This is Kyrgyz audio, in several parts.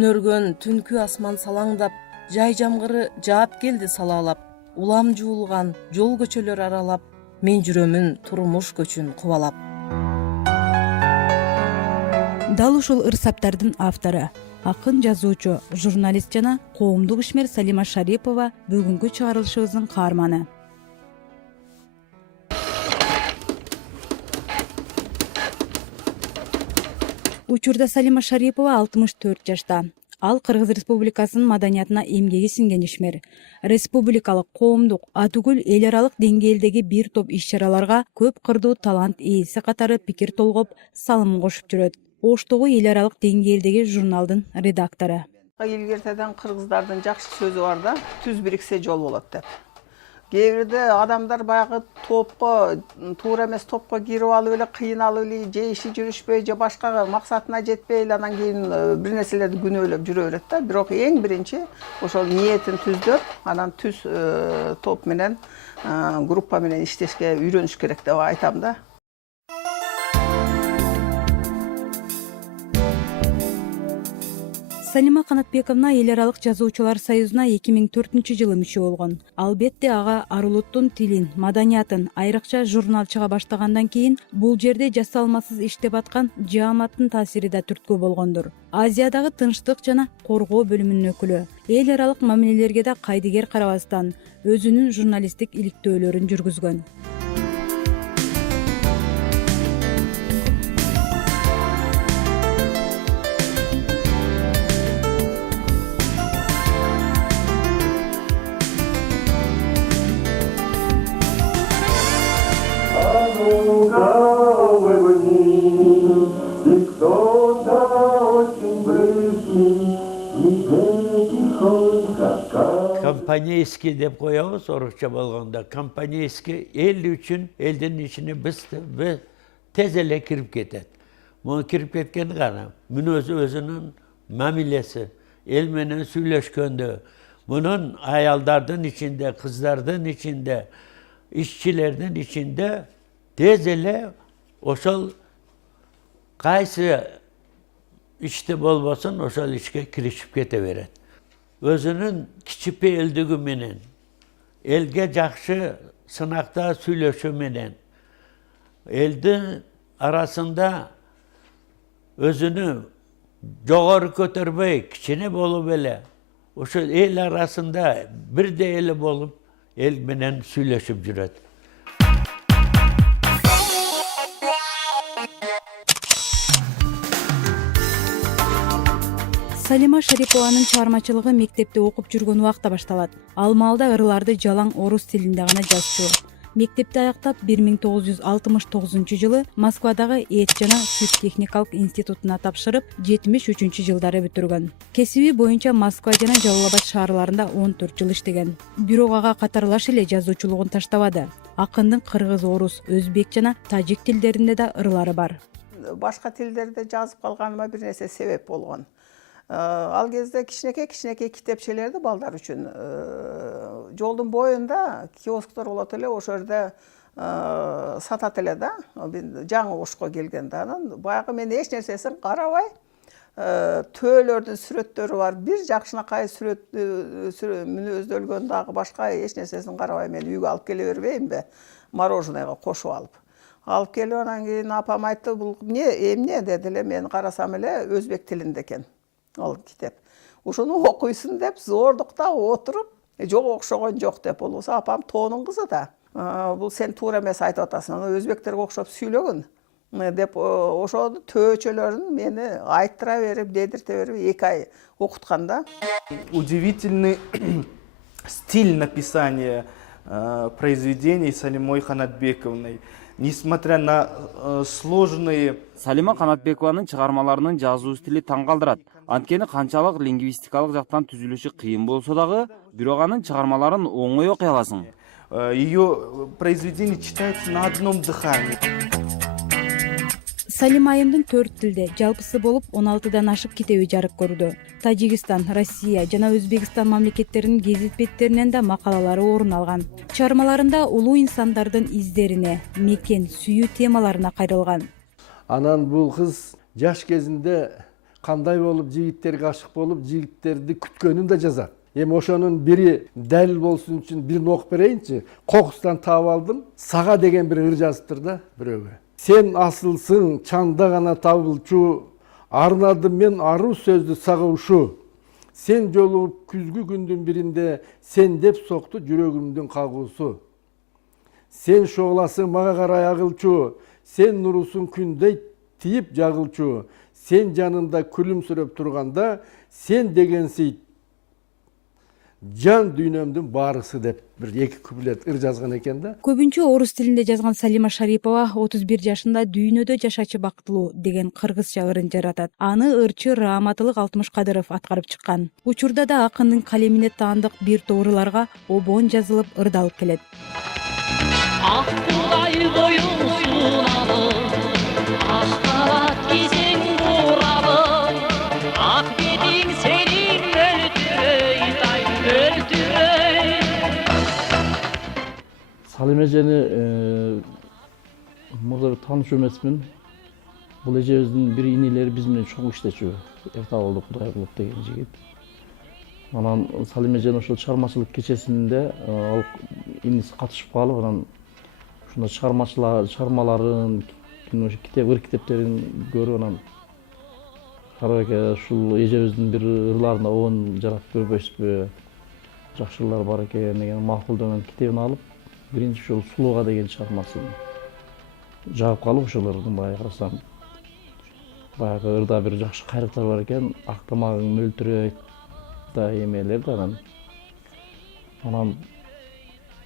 Түнөргөн түнкү асман салаңдап, жай жамгыры жаап келди салаалап. Улам жуулган жол көчөлөр аралап, мен жүрөмүн турмуш көчүн кубалап. Дал ушул ырсаптардын автору, акын, жазуучу, журналист жана коомдук ишмер Салима Шарипова бүгүнкү чыгарылышыбыздын каарманы. Учурда Салима Шарипова 64 жашта. Ал Кыргыз Республикасынын маданиятына эмгеги сиңген ишмер. Республикалык, коомдук, атүгүл эл аралык деңгээлдеги бир топ иш-чараларга көп кырдуу талант ээси катары пикир толгоп, салым кошуп жүрөт. Оштогу эл аралык деңгээлдеги журналдын редактору. Илгертеден кыргыздардын жакшы сөзү бар да, түз бириксе жол болот деп. Кээ бирде адамдар баягы топко, туура эмес топко кирип алып эле кыйналып эле, же иши жүрүшпөй, же башка максатына жетпей эле анан кийин бир нерселерди күнөөлөп жүрө берет да. Бирок эң биринчи ошол ниетин түздөп, анан түз топ менен, группа менен иштешке үйрөнүш керек деп айтам да. Салима Канатбековна эл аралык жазуучулар союзуна 2004-жылы мүчө болгон. Албетте ага арулуттун тилин, маданиятын, айрыкча журнал чыга баштагандан кийин бул жерде жасалмасыз иштеп аткан жааматтын таасири да түрткү болгондур. Азиядагы тынчтык жана коргоо бөлүмүнүн өкүлү, эл аралык мамилелерге да кайдыгер карабастан өзүнүн журналисттик иликтөөлөрүн жүргүзгөн. Компанейский деп коебуз, орусча болгондо. Компанейский эл үчүн, элдин ичине биз тез эле кирип кетет. Муну кирип кеткени гана мүнөзү өзүнүн мамилеси, эл менен сүйлөшкөндө, мунун аялдардын ичинде, кыздардын ичинде, ишчилердин ичинде тез эле ошол кайсы иште болбосун ошол ишке киришип кете берет. Өзүнүн кичипейилдиги менен, элге жакшы сынакта сүйлөшүү менен, элдин арасында өзүнү жогору көтөрбөй, кичине болуп эле, ошо эл арасында бирдей эле болуп, эл менен сүйлөшүп жүрөт. Салима Шарипованын чыгармачылыгы мектепте окуп жүргөн убакта башталат. Ал маалда ырыларды жалаң орус тилинде гана жазчу. Мектепти аяктап 1969-жылы Москвадагы эт жана сүт техникалык институтуна тапшырып, 73-жылдары бүтүргөн. Кесиби боюнча Москва жана Жалал Абад шаарларында 14 жыл иштеген. Бирок ага катарлаш эле жазуучулугун таштабады. Акындын кыргыз, орус, өзбек жана тажик тилдеринде да ырылары бар. Башка тилдерде жазып калганыма бир нерсе себеп болгон. Ал кезде кичинекей китепчелерди балдар үчүн жолдун боюнда киосктор болот эле, ошол жерде сатат эле да. Жаңы ошко келгенде анан баягы мен эч нерсесин карабай, төөлөрдүн сүрөттөрү бар, бир жакшынакай сүрөт мүнөздөлгөн дагы башка эч нерсесин карабай мен үйгө алып келе бербеймби, мороженыйга кошуп алып. Алып келип анан кийин апам айтты, бул эмне деди эле, мен карасам эле өзбек тилинде экен. Ал китеп. Ушуну окуйсун деп зордукта отуруп, жок окшогон жок деп, болбосо апам тоонун кызы да. Бул сен туура эмес айтып атасың, аны өзбектерге окшоп сүйлөгүн деп ошону төөчөлөрүн мени айттыра берип, дедирте берип 2 ай окуткан да. Удивительный стиль написания произведений Салимой Канатбековной. Несмотря на сложные... Салима Канатбекованын чыгармаларынын жазуу стили таң калтырат. Анткени канчалык лингвистикалык жактан түзүлүшү кыйын болсо дагы, бирок анын чыгармаларын оңой окуй аласың. Ее произведение читается на одном дыхании. Салима айымдын 4 тилде, жалпысы болуп 16дан ашык китеби жарык көрдү. Тажикстан, Россия жана Өзбекстан мамлекеттеринин гезит беттеринен да макалалары орун алган. Чыгармаларында улуу инсандардын издерине, мекен, сүйүү темаларына кайрылган. Анан бул кыз жаш кезинде кандай болуп жигиттерге ашык болуп жигиттерди күткөнүн да жазат. Эми ошонун бири далил болсун үчүн бирин окуп берейинчи. Кокустан таап алдым. Сага деген бир ыр жазыптыр да бирөөгө. Сен асылсың чаңда гана табылчу, арнадым мен аруу сөздү сага ушу. Сен жолугуп күзгү күндүн биринде сен деп сокту жүрөгүмдүн кагуусу. Сен шооласың мага карай агылчу, сен нурусуң күндөй тиіп жагылчу, сен жанымда күлүмсүрөп турганда, сен дегенсиң жан дүйнөмдүн баарысы деп бир эки куплет ыр жазган экен да. Көбүнчө орус тилинде жазган Салима Шарипова 31 жашында дүйнөдө жашачы бактылуу деген кыргызча ырын жаратат. Аны ырчы Рааматылык Алтымышкадыров аткарып чыккан. Учурда да акындын калемине таандык бир топ ырларга обон жазылып ырдалып келет. Akbulay boyunsun alıp, akbalat gizin uğralıp, ak dedin senin öldürey, day öldürey. Salime ejeni murda bir tanış emesmin. Bul ejebиздин bir inileri biz менен чоң иштечү. Эртабалды Кудайбулов деген жигит. Анан Салиме эженин ошол чыгармачылык кечесинде ал иниси катышып калып, анан ушунда чыгармаларын, ыр китептерин көрүп, анан карабеке ушул эжебиздин бир ырларына обон жаратып көрбөйсүзбү, жакшы ырлар бар экен деген макулдонуп китебин алып, биринчи ушул Сулууга деген чыгармасын жагып калып, ошолордун баягы карасам баягы ырда бир жакшы кайрыктар бар экен, актамагың мөлтүрөйт да эмелер да. Анан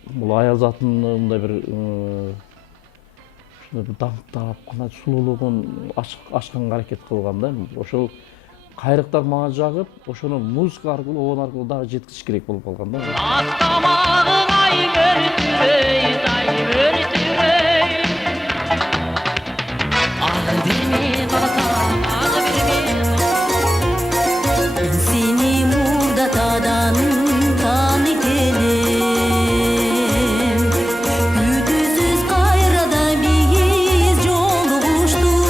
бул аял затын мындай бир даңктап, кандай сулуулугун ачканга аракет кылган да. Ошол кайрыктар мага жагып, ошону музыка аркылуу, обон аркылуу дагы жеткизиш керек болуп калган да. Aktamağın ay öldürey, day öldürey. Ah birimi kalasam, ah birimi. Seni murdatadan tanık elim. Güdüsüz kayrada biz joluguştuk.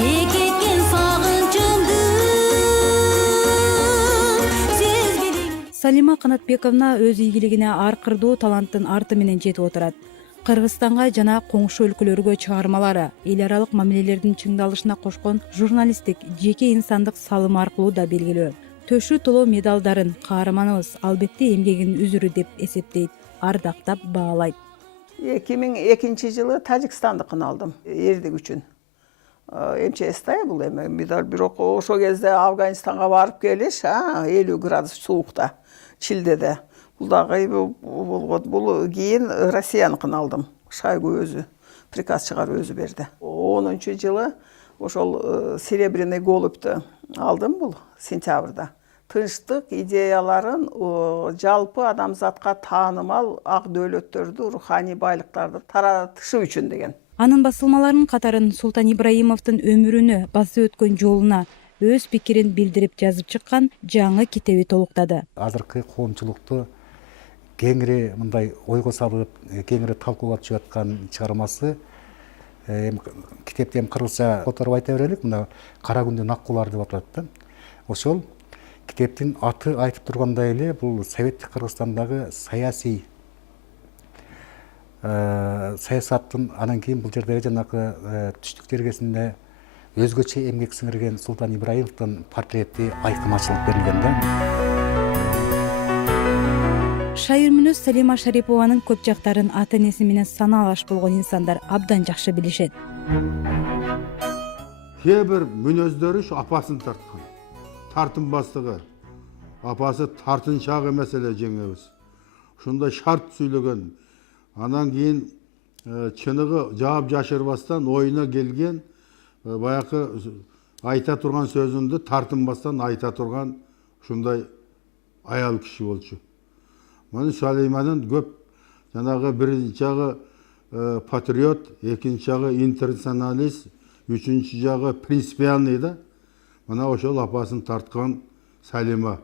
Beketken sağınçımdı. Салима Канатбековна өз ийгилигине ар кырдуу таланттын арты менен жетип отурат. Кыргызстанга жана коңшу өлкөлөргө чыгармалары, эл аралык мамилелердин чыңдалышына кошкон журналисттик, жеке инсандык салымы аркылуу да белгилүү. Төшү толо медалдарын каарманыбыз албетте эмгегинин үзүрү деп эсептейт, ардактап баалайт. 2002 Тажикстандыкын алдым эрдик үчүн. МЧС-да бул эми медаль, бирок ошол кезде Афганистанга барып келиш, 50 градус суукта, чилдеде. Бул дагы бул кийин Россияныкын алдым. Шойгу өзү приказ чыгарып өзү берди. 10-жылы ошол серебряный голубьту алдым бул сентябрда. Тынчтык идеяларын жалпы адамзатка таанымал ак дөөлөттөрдү, руханий байлыктарды таратышы үчүн деген. Анын басылмаларынын катарын Султан Ибраимовдун өмүрүнө, басып өткөн жолуна өз пикирин билдирип жазып чыккан жаңы китеби толуктады. Азыркы коомчулукту кеңири мындай ойго салып, кеңири талкуулап жаткан чыгармасы китепти кыргызча которуп айта берелик. Мына Кара күндүн ак кулары деп аталат да. Ошол китептин аты айтып тургандай эле бул советтик Кыргызстандагы саясий саясаттын, анан кийин бул жерде жанагы түштүк жергесинде өзгөчө эмгек сиңирген Султан Ибраимовдун портрети айкын ачылып берилген да. Шайыр мүнөз Салима Шарипованын көп жактарын ата-энеси менен санаалаш болгон инсандар абдан жакшы билишет. Кээ бир мүнөздөрү апасын тарткан. Тартынбастыгы. Апасы тартынчаак эмес эле жеңебиз. Ушундай шарт сүйлөгөн. Анан кийин чыныгы жаап жашырбастан оюна келген, баягы айта турган сөзүндү тартынбастан айта турган ушундай аял киши болчу. Мына Салиманын көп жанагы биринчи жагы патриот, экинчи жагы интернационалист, үчүнчү жагы принципиальный да. Мына ошол апасын тарткан Салима.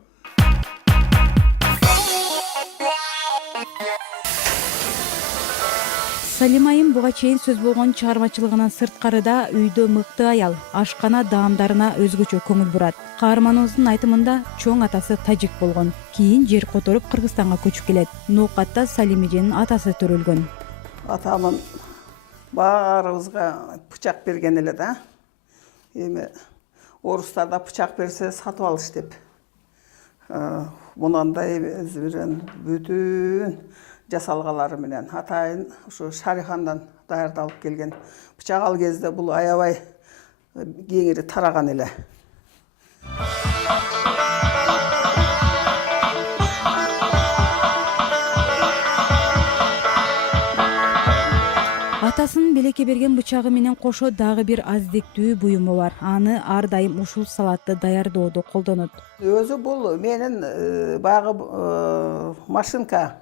Салим айым буга чейин сөз болгон чыгармачылыгынан сырткары да үйдө мыкты аял, ашкана даамдарына өзгөчө көңүл бурат. Каарманыбыздын айтымында чоң атасы тажик болгон. Кийин жер которуп Кыргызстанга көчүп келет. Ноокатта Салим эженин атасы төрөлгөн. Атамын баарыбызга бычак берген эле да. Эми орустарда бычак берсе сатып алыш деп. Мынандай өзүнүн бүтүн жасалгалары менен атайын ушу Шарихандан даярдалып келген бычак ал кезде бул аябай кеңири тараган эле. Атасынын белекке берген бычагы менен кошо дагы бир аздектүү буюму бар. Аны ар дайым ушул салатты даярдоодо колдонот. Өзү бул менин баягы машинка,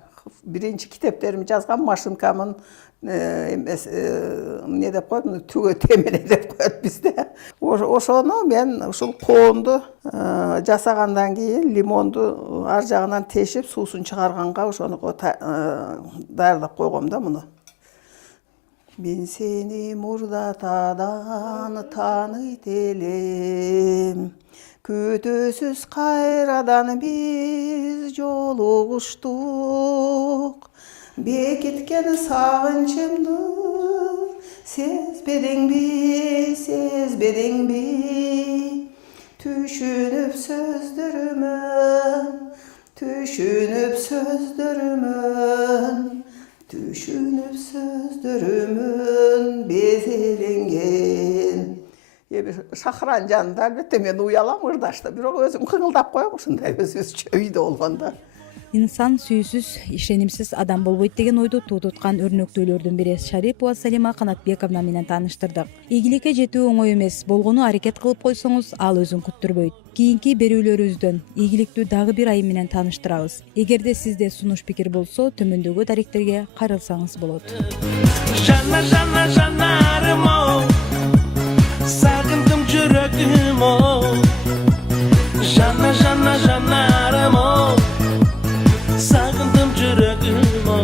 биринчи китептеримди жазган машинкамын эмес эмне деп коет, түгө темене деп коет бизде. Ошону мен ушул коонду жасагандан кийин лимонду ар жагынан тешип суусун чыгарганга ошону даярдап койгом да муну. Мен сени мурдатадан тааныйт элем, күтүүсүз кайрадан биз жолугуштук. Бекиткен сагынчымды сезбедиңби, сезбедиңби? Түшүнүп сөздөрүмөн, түшүнүп сөздөрүмөн. Түшүнүп сөздөрүмөн безеленген. Шахран жанында албетте мен уялам ырдашта, бирок өзүм кыңылдап коем ушундай өзүбүзчө үйдө болгондо. Инсан сүйүүсүз, ишенимсиз адам болбойт деген ойду туудуткан өрнөктөөлөрдүн бири Шарипова Салима Канатбековна менен тааныштырдык. Ийгиликке жетүү оңой эмес, болгону аракет кылып койсоңуз, ал өзүн күттүрбөйт. Кийинки берүүлөрүбүздөн ийгиликтүү дагы бир айым менен тааныштырабыз. Эгерде сизде сунуш пикир болсо, төмөндөгү даректерге кайрылсаңыз болот. Жанна, жанна, жанарым о, сагындым жүрөгүм о. Жанна, жанна, жанарым о, сагындым жүрөгүм о.